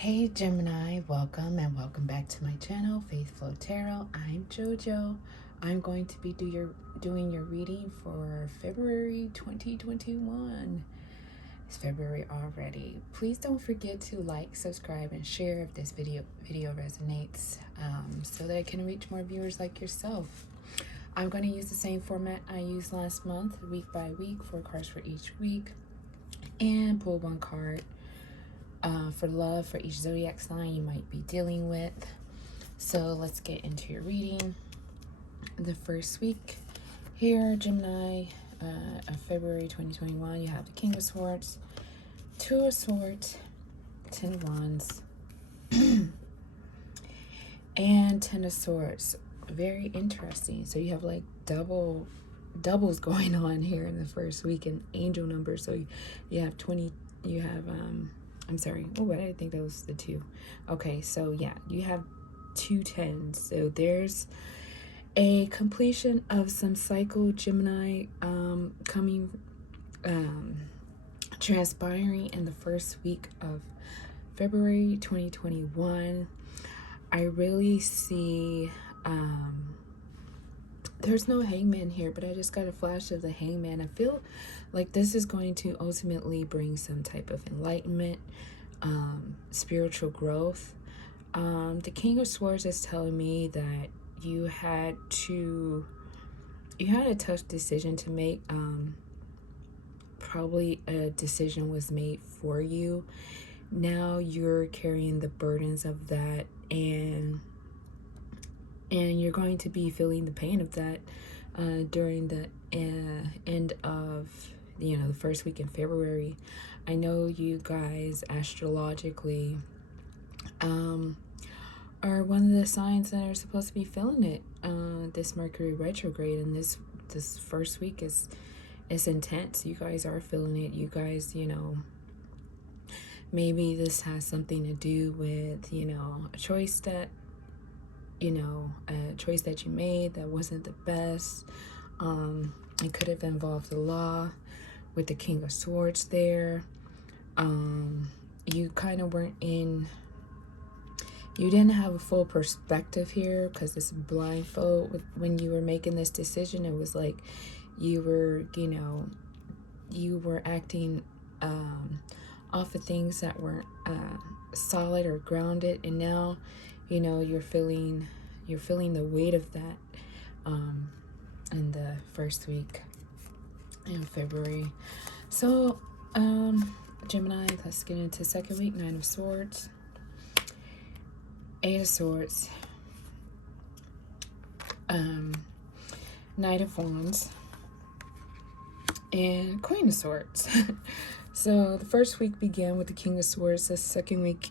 Hey Gemini, welcome and welcome back to my channel, Faithful Tarot. I'm JoJo. I'm going to be doing your reading for February 2021. It's February already. Please don't forget to like, subscribe, and share if this video resonates, so that I can reach more viewers like yourself. I'm going to use the same format I used last month, week by week, 4 cards for each week, and pull one card for love for each zodiac sign you might be dealing with. So let's get into your reading. The first week here, Gemini, of February 2021, you have the King of Swords, Two of Swords, 10 of Wands, and 10 of Swords. Very interesting. So you have like doubles going on here in the first week in angel numbers. So you have 20, you have I'm sorry. Oh, but I didn't think that was the 2. Okay, so yeah, you have 2 10s. So there's a completion of some cycle, Gemini, transpiring in the first week of February 2021. I really see, there's no hangman here, but I just got a flash of the hangman. I feel like this is going to ultimately bring some type of enlightenment, spiritual growth. The King of Swords is telling me that you had a tough decision to make. Probably a decision was made for you. Now you're carrying the burdens of that, and you're going to be feeling the pain of that during the end of the first week in February. I know you guys astrologically are one of the signs that are supposed to be feeling it. This Mercury retrograde, and this first week is intense. You guys are feeling it. You guys, maybe this has something to do with a choice that you made that wasn't the best. It could have involved the law with the King of Swords there. You kind of weren't in, you didn't have a full perspective here because this blindfold when you were making this decision. It was like you were acting off of things that weren't solid or grounded, and now you're feeling the weight of that in the first week in February. So Gemini, let's get into second week. 9 of Swords, 8 of Swords, Knight of Wands, and Queen of Swords. So the first week began with the King of Swords. The second week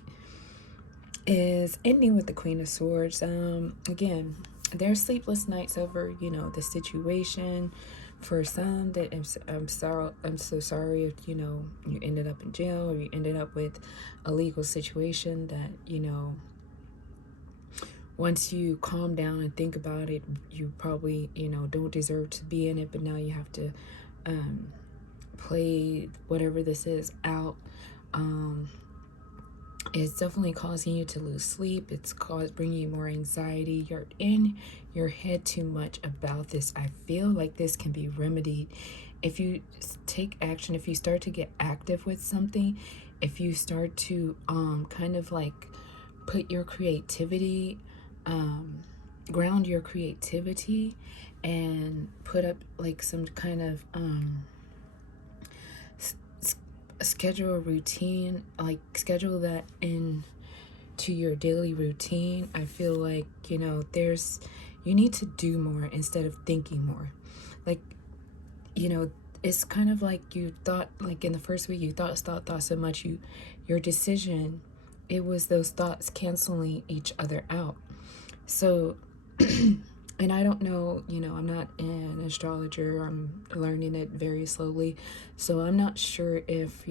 is ending with the Queen of Swords. Again, there's sleepless nights over the situation. For some, that I'm so sorry if you ended up in jail, or you ended up with a legal situation that once you calm down and think about it, you probably don't deserve to be in it, but now you have to play whatever this is out. It's definitely causing you to lose sleep. It's bringing you more anxiety. You're in your head too much about this. I feel like this can be remedied if you take action, if you start to get active with something, if you start to kind of like put your creativity, ground your creativity, and put up like some kind of schedule a routine, like schedule that in to your daily routine. I feel like you need to do more instead of thinking more. Like it's kind of like you thought, like in the first week you thought so much, your decision, it was those thoughts canceling each other out. So and I don't know, I'm not an astrologer. I'm learning it very slowly. So I'm not sure if,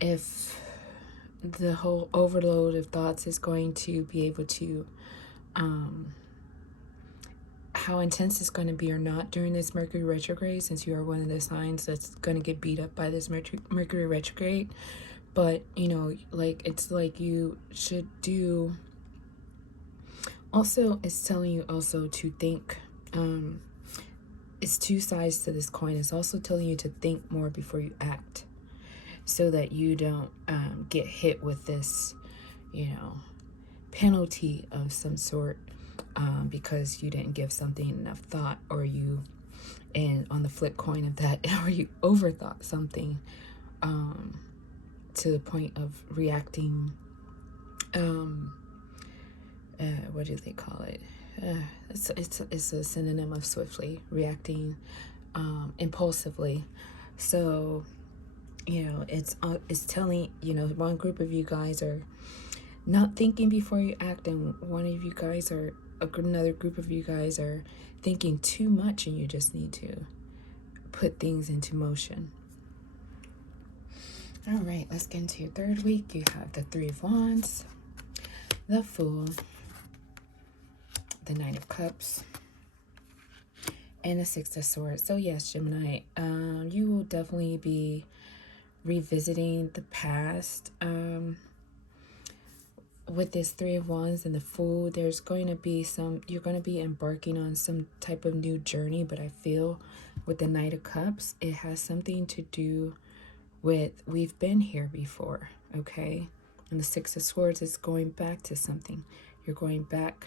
if the whole overload of thoughts is going to be able to, how intense it's going to be or not during this Mercury retrograde, since you are one of the signs that's going to get beat up by this Mercury retrograde. But, you know, like, it's like you should do. Also, it's telling you also to think. It's two sides to this coin. It's also telling you to think more before you act, so that you don't get hit with this, you know, penalty of some sort, because you didn't give something enough thought, or you, and on the flip coin of that, or you overthought something, to the point of reacting, what do they call it? It's a synonym of swiftly reacting, impulsively. So, you know, it's telling, you know, one group of you guys are not thinking before you act, and one of you guys are, another group of you guys are thinking too much, and you just need to put things into motion. All right, let's get into your third week. You have the Three of Wands, the Fool, the Knight of Cups, and the Six of Swords. So yes, Gemini, you will definitely be revisiting the past. With this Three of Wands and the Fool, there's going to be you're going to be embarking on some type of new journey. But I feel with the Knight of Cups, it has something to do with, we've been here before, okay? And the Six of Swords is going back to something. You're going back.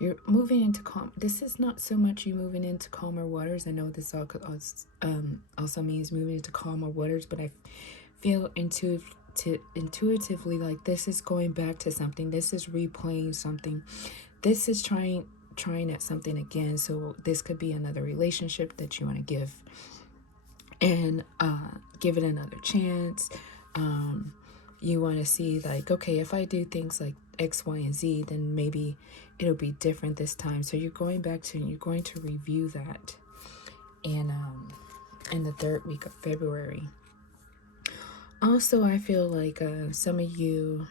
You're moving into calm. This is not so much you moving into calmer waters. I know this also means moving into calmer waters, but I feel intuitively like this is going back to something. This is replaying something. This is trying at something again. So this could be another relationship that you want to give, and give it another chance. You want to see like, okay, if I do things like X, Y, and Z, then maybe it'll be different this time. So you're going back to, and you're going to review that in the third week of February. Also, I feel like some of you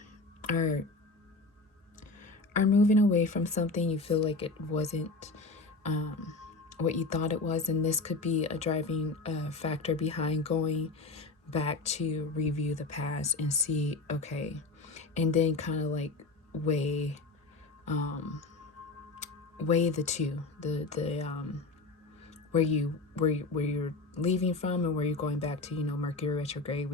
are moving away from something. You feel like it wasn't what you thought it was, and this could be a driving factor behind going back to review the past and see, okay, and then kind of like weigh the two, the where you're leaving from and where you're going back to. You know, Mercury retrograde,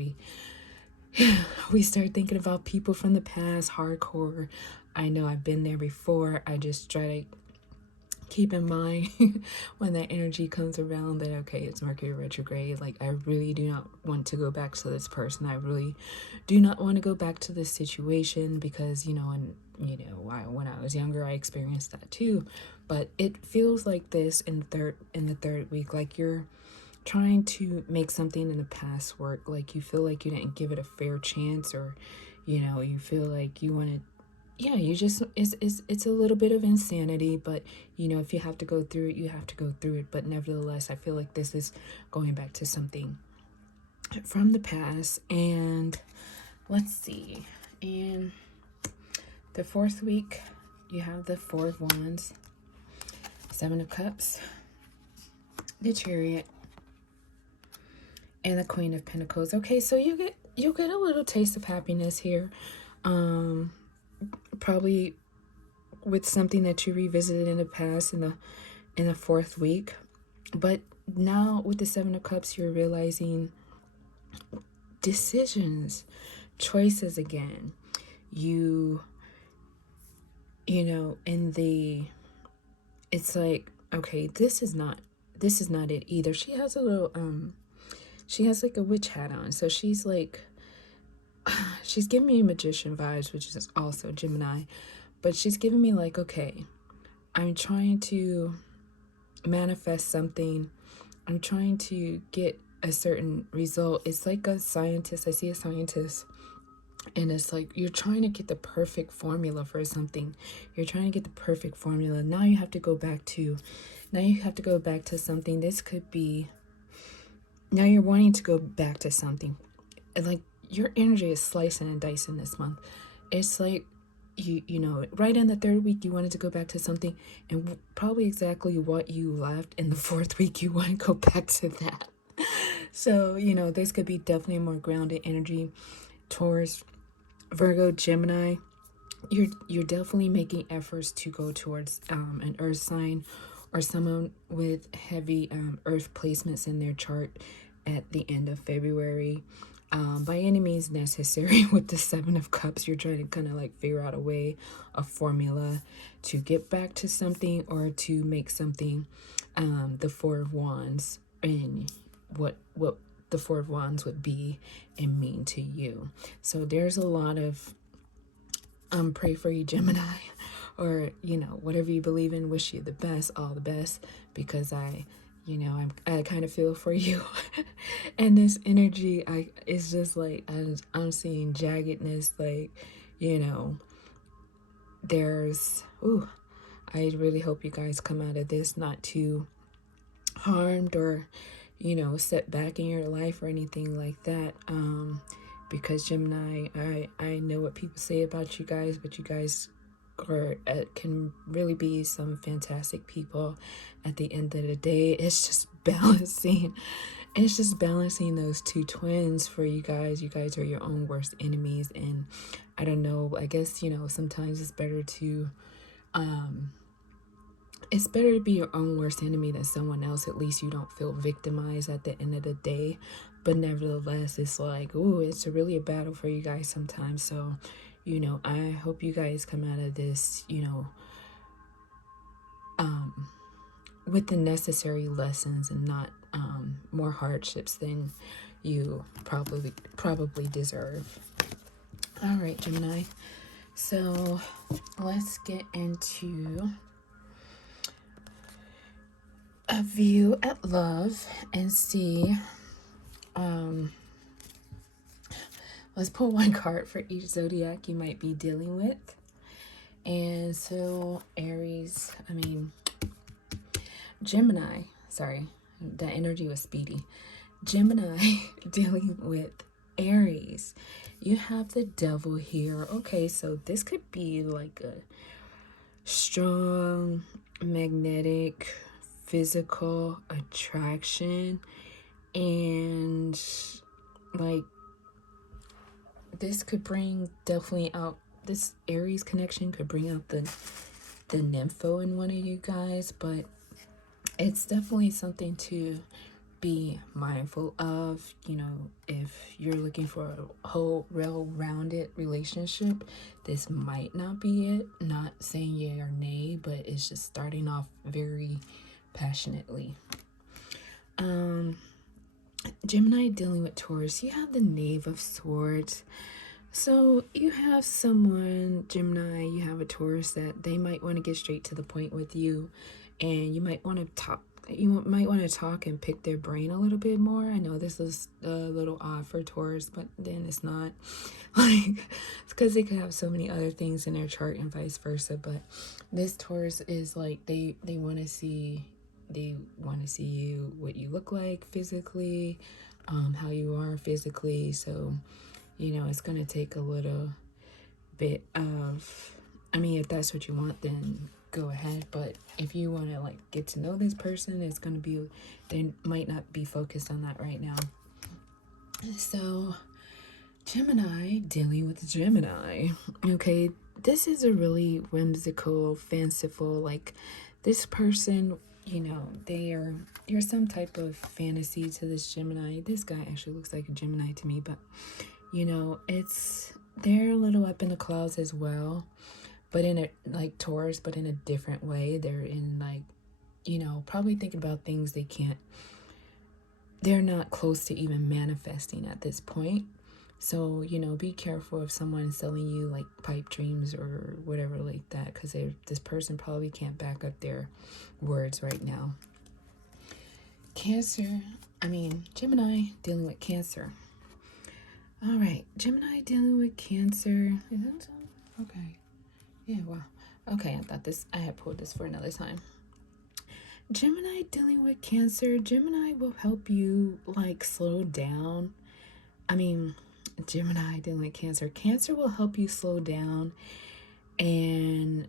we start thinking about people from the past hardcore. I know I've been there before. I just try to keep in mind when that energy comes around that, okay, it's Mercury retrograde. Like, I really do not want to go back to this person. I really do not want to go back to this situation, because, you know, and when I was younger, I experienced that too. But it feels like this in the third week, like you're trying to make something in the past work. Like you feel like you didn't give it a fair chance, or, you know, you feel like you want to, yeah, you just, it's a little bit of insanity. But, you know, if you have to go through it, you have to go through it. But nevertheless, I feel like this is going back to something from the past. And let's see, in the fourth week, you have the Four of Wands, Seven of Cups, the Chariot, and the Queen of Pentacles. Okay, so you'll get a little taste of happiness here. Probably with something that you revisited in the past in the fourth week. But now with the Seven of Cups, you're realizing decisions, choices again. You know, it's like, okay, this is not it either. She has a little she has like a witch hat on, so she's like, she's giving me magician vibes, which is also Gemini, but she's giving me like, okay, I'm trying to manifest something. I'm trying to get a certain result. It's like a scientist. I see a scientist, and it's like you're trying to get the perfect formula for something. You're trying to get the perfect formula. Now you have to go back to something. This could be, now you're wanting to go back to something. And like, your energy is slicing and dicing this month. It's like, you know, right in the third week, you wanted to go back to something, and probably exactly what you left in the fourth week, you want to go back to that. So, you know, this could be definitely a more grounded energy. Taurus, Virgo, Gemini, you're definitely making efforts to go towards an earth sign or someone with heavy earth placements in their chart at the end of February. By any means necessary. With the Seven of Cups, you're trying to kind of like figure out a way, a formula to get back to something or to make something. The Four of Wands, and what the Four of Wands would be and mean to you. So there's a lot of pray for you, Gemini, or whatever you believe in. Wish you the best, all the best, because I kind of feel for you. And this energy, it's just like I'm seeing jaggedness, like there's I really hope you guys come out of this not too harmed or set back in your life or anything like that. Because Gemini, I know what people say about you guys, but you guys can really be some fantastic people. At the end of the day, it's just balancing those two twins for you guys. You guys are your own worst enemies, and I don't know, I guess sometimes it's better to be your own worst enemy than someone else. At least you don't feel victimized at the end of the day. But nevertheless, it's like, it's really a battle for you guys sometimes. So, I hope you guys come out of this, with the necessary lessons and not more hardships than you probably deserve. All right, Gemini. So let's get into a view at love and see. Let's pull one card for each zodiac you might be dealing with. And so Gemini, sorry, that energy was speedy. Gemini dealing with Aries. You have the Devil here. Okay, so this could be like a strong, magnetic, physical attraction, and like this could bring definitely out, this Aries connection could bring out the nympho in one of you guys, but it's definitely something to be mindful of. If you're looking for a whole well-rounded relationship, this might not be it. Not saying yay or nay, but it's just starting off very passionately. Gemini dealing with Taurus, you have the Knave of Swords. So you have someone, Gemini, you have a Taurus, that they might want to get straight to the point with you, and you might want to talk. You might want to talk and pick their brain a little bit more. I know this is a little odd for Taurus, but then it's not. Like, it's because they could have so many other things in their chart and vice versa. But this Taurus is like they want to see you, what you look like physically, how you are physically. So it's gonna take a little bit of, if that's what you want, then go ahead. But if you want to like get to know this person, it's gonna be, they might not be focused on that right now. So Gemini dealing with Gemini. Okay, this is a really whimsical, fanciful, like this person, you're some type of fantasy to this Gemini. This guy actually looks like a Gemini to me, but they're a little up in the clouds as well, but in a like Taurus, but in a different way. They're in like, probably thinking about things they're not close to even manifesting at this point. So, be careful if someone's selling you like pipe dreams or whatever like that, because this person probably can't back up their words right now. Gemini dealing with Cancer. All right, Gemini dealing with Cancer. Is that so? Okay. Yeah, wow. Okay, I had pulled this for another time. Gemini dealing with Cancer. Gemini will help you like slow down. Gemini dealing with Cancer. Cancer will help you slow down and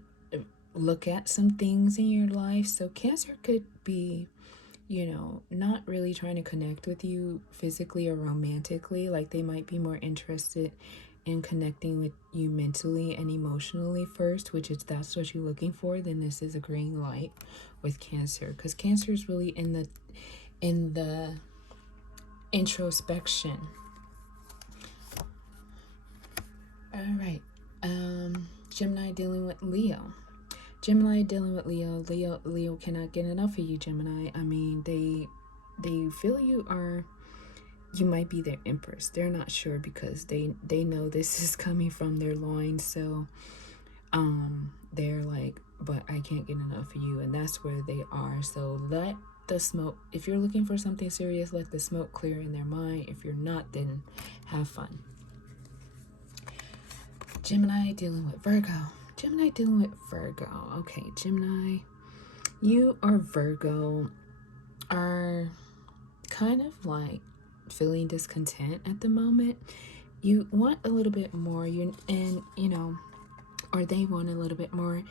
look at some things in your life. So Cancer could be, you know, not really trying to connect with you physically or romantically. Like they might be more interested in connecting with you mentally and emotionally first, which is that's what you're looking for. Then this is a green light with Cancer, because Cancer is really in the introspection. All right. Gemini dealing with Leo. Gemini dealing with Leo. Leo cannot get enough of you, Gemini. I mean, they feel you might be their empress. They're not sure because they know this is coming from their loins. So they're like, but I can't get enough of you, and that's where they are. So let the smoke, if you're looking for something serious, let the smoke clear in their mind. If you're not, then have fun. Gemini dealing with Virgo. Gemini dealing with Virgo. Okay, Gemini, you or Virgo are kind of like feeling discontent at the moment. You want a little bit more, or they want a little bit more.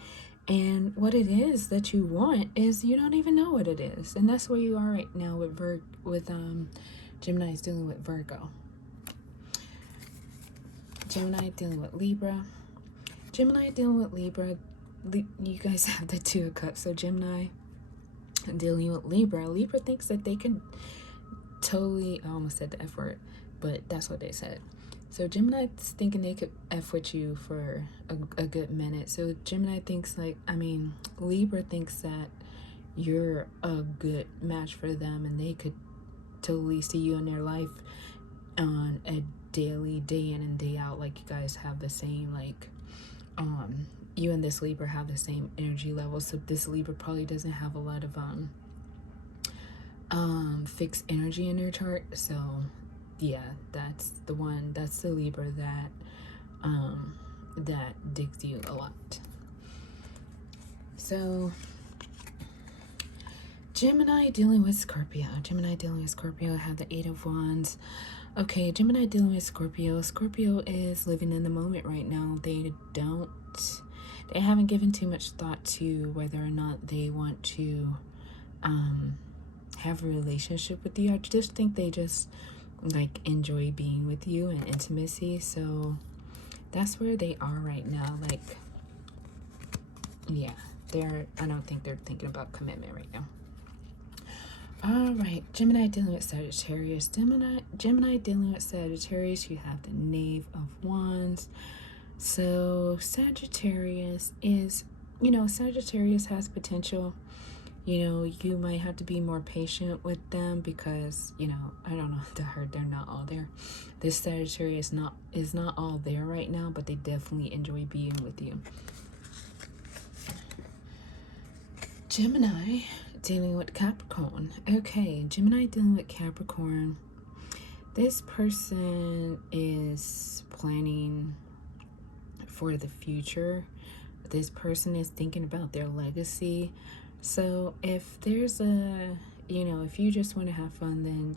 And what it is that you want is you don't even know what it is. And that's where you are right now with Gemini is dealing with Virgo. Gemini dealing with Libra. Gemini dealing with Libra. You guys have the Two of Cups. So Gemini dealing with Libra. Libra thinks that they can totally, I almost said the F word, but that's what they said. So Gemini's thinking they could F with you for a good minute. So Gemini thinks Libra thinks that you're a good match for them, and they could totally see you in their life on a daily, day in and day out. Like you guys have the same, you and this Libra have the same energy level. So this Libra probably doesn't have a lot of fixed energy in their chart. So yeah, that's the Libra that digs you a lot. So Gemini dealing with Scorpio. Gemini dealing with Scorpio have the Eight of Wands. Okay, Gemini dealing with Scorpio. Scorpio is living in the moment right now. They haven't given too much thought to whether or not they want to have a relationship with you. I just think they just like enjoy being with you and intimacy. So that's where they are right now. Like, yeah, I don't think they're thinking about commitment right now. All right, Gemini dealing with Sagittarius. Gemini dealing with Sagittarius, you have the Knave of Wands. So Sagittarius is, Sagittarius has potential. You might have to be more patient with them because, I don't know, they're not all there. This Sagittarius is not all there right now, but they definitely enjoy being with you. Gemini dealing with Capricorn. Okay, Gemini dealing with Capricorn. This person is planning for the future. This person is thinking about their legacy. So if there's if you just want to have fun, then,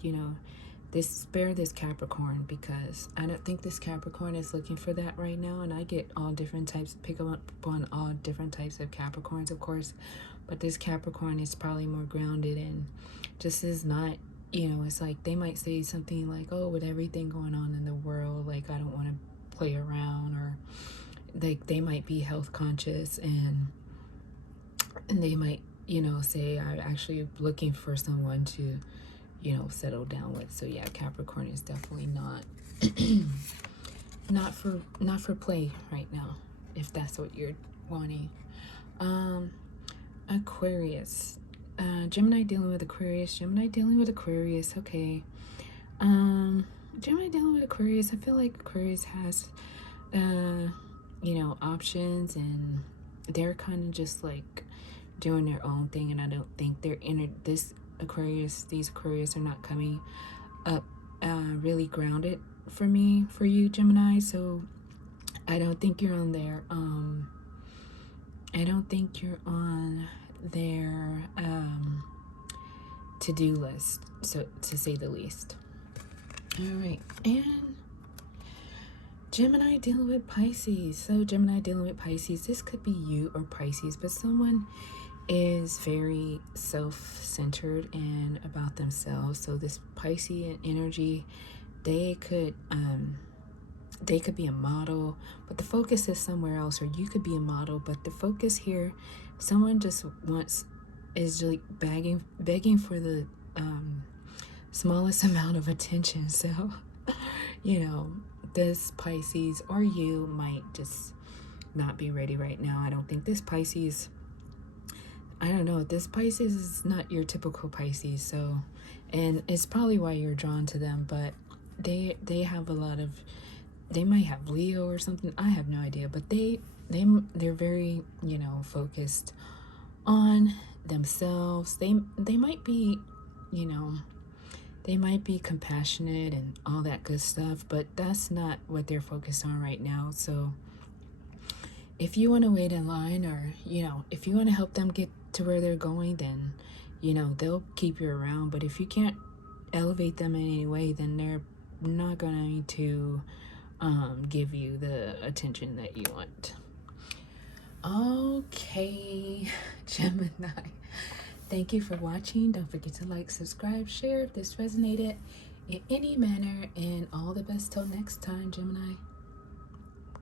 spare this Capricorn, because I don't think this Capricorn is looking for that right now. And I get all different types, pick up on all different types of Capricorns, of course. But this Capricorn is probably more grounded and just is not, it's like they might say something like, oh, with everything going on in the world, like, I don't want to play around, or like they might be health conscious and they might, say, I'm actually looking for someone to, settle down with. So yeah, Capricorn is definitely not for play right now, if that's what you're wanting. Aquarius. Gemini dealing with Aquarius. Gemini dealing with Aquarius. Okay. Gemini dealing with Aquarius. I feel like Aquarius has, options, and they're kind of just like doing their own thing, and I don't think these Aquarius are not coming up really grounded for you, Gemini. So I don't think you're on their to-do list, so to say the least. All right, and Gemini dealing with Pisces. So Gemini dealing with Pisces, this could be you or Pisces, but someone is very self-centered and about themselves. So this Piscean energy, they could be a model, but the focus is somewhere else, or you could be a model, but the focus here, someone just is like begging for the smallest amount of attention. So you know, this Pisces or you might just not be ready right now. I don't think this Pisces, I don't know, this Pisces is not your typical Pisces. So, and it's probably why you're drawn to them, but they have a lot of, they might have Leo or something, I have no idea, but they're very, you know, focused on themselves. They might be, you know, they might be compassionate and all that good stuff, but that's not what they're focused on right now. So if you want to wait in line, or, you know, if you want to help them get to where they're going, then, you know, they'll keep you around. But if you can't elevate them in any way, then they're not going to give you the attention that you want. Okay, Gemini. Thank you for watching. Don't forget to like, subscribe, share if this resonated in any manner, and all the best till next time, Gemini.